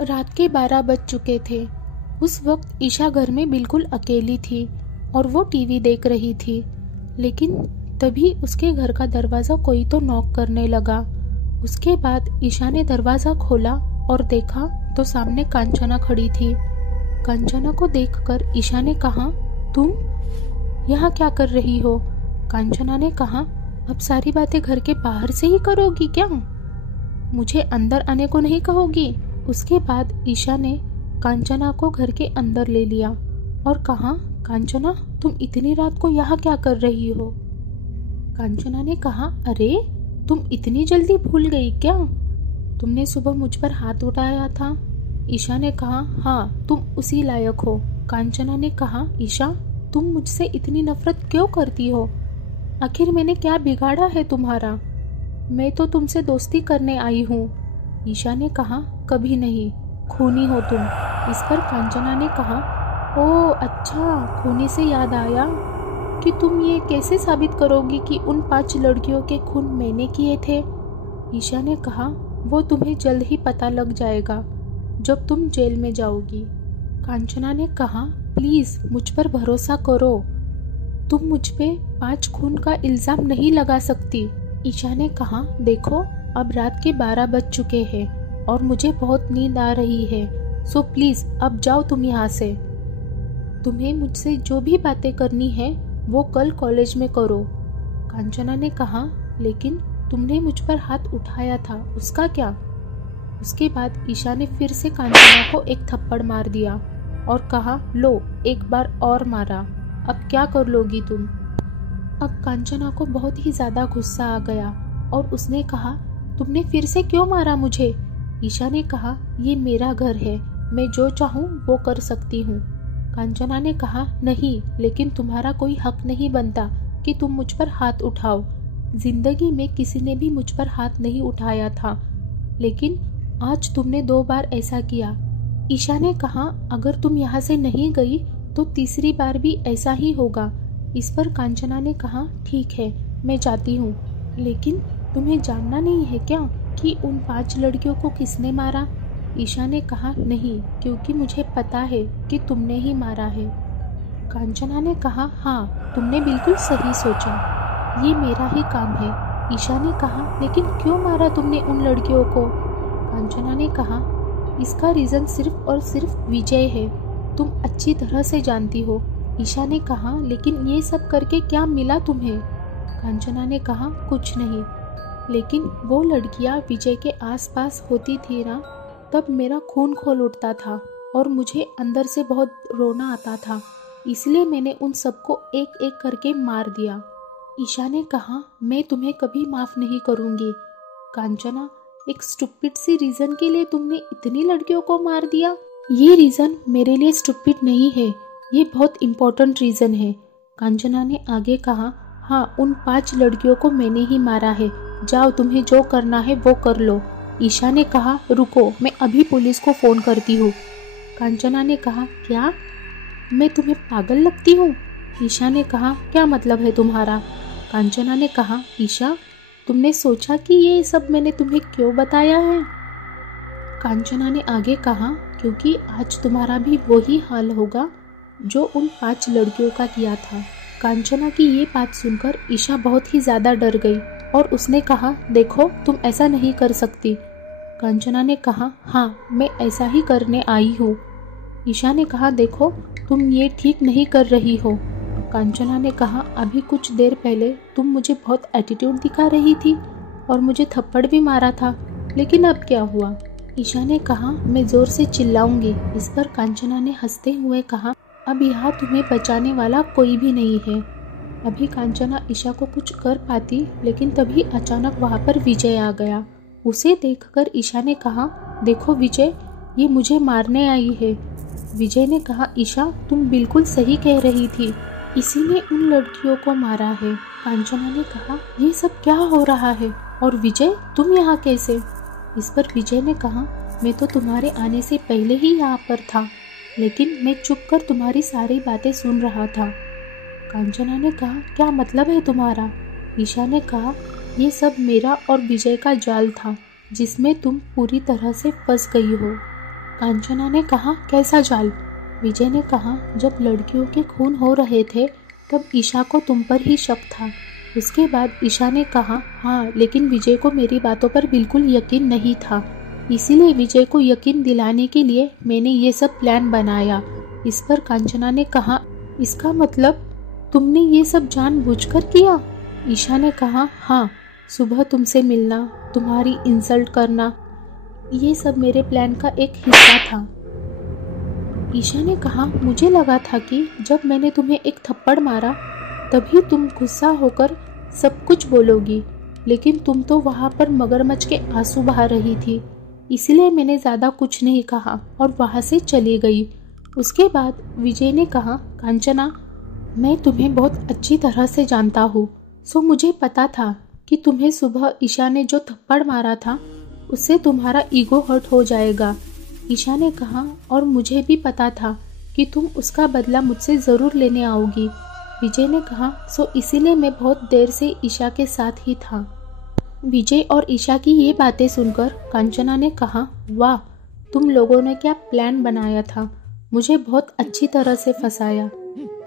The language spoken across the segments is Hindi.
रात के 12 बज चुके थे। उस वक्त ईशा घर में बिल्कुल अकेली थी और वो टीवी देख रही थी। लेकिन तभी उसके घर का दरवाज़ा कोई तो नॉक करने लगा। उसके बाद ईशा ने दरवाज़ा खोला और देखा तो सामने कांचना खड़ी थी। कांचना को देखकर ईशा ने कहा, तुम यहाँ क्या कर रही हो? कांचना ने कहा, अब सारी बातें घर के बाहर से ही करोगी क्या? मुझे अंदर आने को नहीं कहोगी? उसके बाद ईशा ने कांचना को घर के अंदर ले लिया और कहा, कांचना तुम इतनी रात को यहाँ क्या कर रही हो? कांचना ने कहा, अरे तुम इतनी जल्दी भूल गई क्या? तुमने सुबह मुझ पर हाथ उठाया था। ईशा ने कहा, हाँ तुम उसी लायक हो। कांचना ने कहा, ईशा तुम मुझसे इतनी नफरत क्यों करती हो? आखिर मैंने क्या बिगाड़ा है तुम्हारा? मैं तो तुमसे दोस्ती करने आई हूँ। ईशा ने कहा, कभी नहीं, खूनी हो तुम। इस पर कांचना ने कहा, ओह अच्छा, खूनी से याद आया कि तुम ये कैसे साबित करोगी कि उन 5 लड़कियों के खून मैंने किए थे? ईशा ने कहा, वो तुम्हें जल्द ही पता लग जाएगा जब तुम जेल में जाओगी। कांचना ने कहा, प्लीज मुझ पर भरोसा करो, तुम मुझ पे 5 खून का इल्जाम नहीं लगा सकती। ईशा ने कहा, देखो अब रात के 12 बज चुके हैं और मुझे बहुत नींद आ रही है, सो प्लीज अब जाओ तुम यहाँ से। तुम्हें मुझसे जो भी बातें करनी है वो कल कॉलेज में करो। कांचना ने कहा, लेकिन तुमने मुझ पर हाथ उठाया था, उसका क्या? उसके बाद ईशा ने फिर से कांचना को एक थप्पड़ मार दिया और कहा, लो एक बार और मारा, अब क्या कर लोगी तुम? अब कांचना को बहुत ही ज्यादा गुस्सा आ गया और उसने कहा, तुमने फिर से क्यों मारा मुझे? ईशा ने कहा, ये मेरा घर है, मैं जो चाहूँ वो कर सकती हूँ। कांचना ने कहा, नहीं, लेकिन तुम्हारा हक कोई नहीं बनता कि तुम मुझ पर हाथ उठाओ। जिंदगी में किसी ने भी मुझ पर हाथ नहीं उठाया था, लेकिन आज तुमने 2 बार ऐसा किया। ईशा ने कहा, अगर तुम यहाँ से नहीं गई तो तीसरी बार भी ऐसा ही होगा। इस पर कांचना ने कहा, ठीक है मैं जाती हूँ, लेकिन तुम्हें जानना नहीं है क्या कि उन 5 लड़कियों को किसने मारा? ईशा ने कहा, नहीं, क्योंकि मुझे पता है कि तुमने ही मारा है। कांचना ने कहा, हाँ तुमने बिल्कुल सही सोचा, ये मेरा ही काम है। ईशा ने कहा, लेकिन क्यों मारा तुमने उन लड़कियों को? कांचना ने कहा, इसका रीज़न सिर्फ और सिर्फ विजय है, तुम अच्छी तरह से जानती हो। ईशा ने कहा, लेकिन ये सब करके क्या मिला तुम्हें? कांचना ने कहा, कुछ नहीं, लेकिन वो लड़कियां विजय के आसपास होती थी ना, तब मेरा खून खोल उठता था और मुझे अंदर से बहुत रोना आता था, इसलिए मैंने उन सबको एक एक करके मार दिया। ईशा ने कहा, मैं तुम्हें कभी माफ़ नहीं करूँगी। कांचना, एक स्टूपिड सी रीज़न के लिए तुमने इतनी लड़कियों को मार दिया? ये रीज़न मेरे लिए स्टूपिड नहीं है, ये बहुत इम्पोर्टेंट रीज़न है। कांचना ने आगे कहा, हाँ उन 5 लड़कियों को मैंने ही मारा है, जाओ तुम्हें जो करना है वो कर लो। ईशा ने कहा, रुको, मैं अभी पुलिस को फ़ोन करती हूँ। कांचना ने कहा, क्या मैं तुम्हें पागल लगती हूँ? ईशा ने कहा, क्या मतलब है तुम्हारा? कांचना ने कहा, ईशा तुमने सोचा कि ये सब मैंने तुम्हें क्यों बताया है? कांचना ने आगे कहा, क्योंकि आज तुम्हारा भी वही हाल होगा जो उन 5 लड़कियों का किया था। कांचना की ये बात सुनकर ईशा बहुत ही ज़्यादा डर गई और उसने कहा, देखो तुम ऐसा नहीं कर सकती। कांचना ने कहा, हाँ मैं ऐसा ही करने आई हूँ। ईशा ने कहा, देखो तुम ये ठीक नहीं कर रही हो। कांचना ने कहा, अभी कुछ देर पहले तुम मुझे बहुत एटीट्यूड दिखा रही थी और मुझे थप्पड़ भी मारा था, लेकिन अब क्या हुआ? ईशा ने कहा, मैं ज़ोर से चिल्लाऊंगी। इस पर कांचना ने हंसते हुए कहा, अब यहाँ तुम्हें बचाने वाला कोई भी नहीं है। अभी कांचना ईशा को कुछ कर पाती, लेकिन तभी अचानक वहाँ पर विजय आ गया। उसे देखकर ईशा ने कहा, देखो विजय, ये मुझे मारने आई है। विजय ने कहा, ईशा तुम बिल्कुल सही कह रही थी, इसी ने उन लड़कियों को मारा है। कांचना ने कहा, ये सब क्या हो रहा है और विजय तुम यहाँ कैसे? इस पर विजय ने कहा, मैं तो तुम्हारे आने से पहले ही यहाँ पर था, लेकिन मैं चुप कर तुम्हारी सारी बातें सुन रहा था। कांचना ने कहा, क्या मतलब है तुम्हारा? ईशा ने कहा, ये सब मेरा और विजय का जाल था जिसमें तुम पूरी तरह से फंस गई हो। कांचना ने कहा, कैसा जाल? विजय ने कहा, जब लड़कियों के खून हो रहे थे तब ईशा को तुम पर ही शक था। उसके बाद ईशा ने कहा, हाँ, लेकिन विजय को मेरी बातों पर बिल्कुल यकीन नहीं था, इसीलिए विजय को यकीन दिलाने के लिए मैंने ये सब प्लान बनाया। इस पर कांचना ने कहा, इसका मतलब तुमने ये सब जानबूझकर किया? ईशा ने कहा, हाँ, सुबह तुमसे मिलना, तुम्हारी इंसल्ट करना, ये सब मेरे प्लान का एक हिस्सा था। ईशा ने कहा, मुझे लगा था कि जब मैंने तुम्हें एक थप्पड़ मारा तभी तुम गुस्सा होकर सब कुछ बोलोगी, लेकिन तुम तो वहाँ पर मगरमच्छ के आंसू बहा रही थी, इसलिए मैंने ज़्यादा कुछ नहीं कहा और वहाँ से चली गई। उसके बाद विजय ने कहा, कांचना, मैं तुम्हें बहुत अच्छी तरह से जानता हूँ, सो मुझे पता था कि तुम्हें सुबह ईशा ने जो थप्पड़ मारा था उससे तुम्हारा ईगो हर्ट हो जाएगा। ईशा ने कहा, और मुझे भी पता था कि तुम उसका बदला मुझसे ज़रूर लेने आओगी। विजय ने कहा, सो इसीलिए मैं बहुत देर से ईशा के साथ ही था। विजय और ईशा की ये बातें सुनकर कांचना ने कहा, वाह, तुम लोगों ने क्या प्लान बनाया था, मुझे बहुत अच्छी तरह से फंसाया,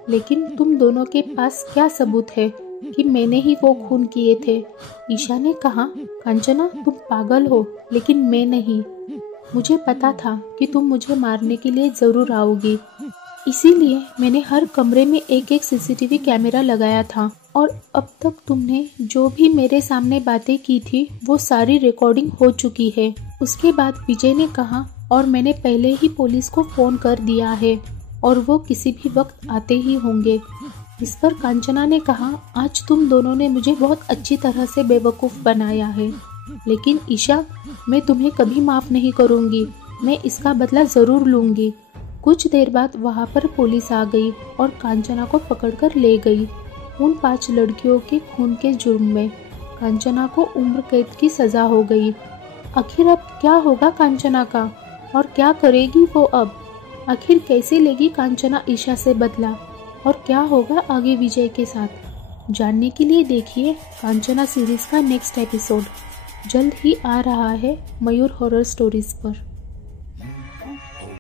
लेकिन तुम दोनों के पास क्या सबूत है कि मैंने ही वो खून किए थे? ईशा ने कहा, कांचना, तुम पागल हो, लेकिन मैं नहीं। मुझे पता था कि तुम मुझे मारने के लिए ज़रूर आओगी, इसीलिए मैंने हर कमरे में एक एक सीसीटीवी कैमरा लगाया था, और अब तक तुमने जो भी मेरे सामने बातें की थी वो सारी रिकॉर्डिंग हो चुकी है। उसके बाद विजय ने कहा, और मैंने पहले ही पुलिस को फ़ोन कर दिया है और वो किसी भी वक्त आते ही होंगे। इस पर कांचना ने कहा, आज तुम दोनों ने मुझे बहुत अच्छी तरह से बेवकूफ़ बनाया है, लेकिन ईशा, मैं तुम्हें कभी माफ़ नहीं करूँगी, मैं इसका बदला ज़रूर लूँगी। कुछ देर बाद वहाँ पर पुलिस आ गई और कांचना को पकड़कर ले गई। उन 5 लड़कियों के खून के जुर्म में कांचना को उम्र कैद की सज़ा हो गई। आखिर अब क्या होगा कांचना का, और क्या करेगी वो अब? आखिर कैसे लेगी कांचना ईशा से बदला, और क्या होगा आगे विजय के साथ? जानने के लिए देखिए कांचना सीरीज का नेक्स्ट एपिसोड। जल्द ही आ रहा है मयूर हॉरर स्टोरीज पर।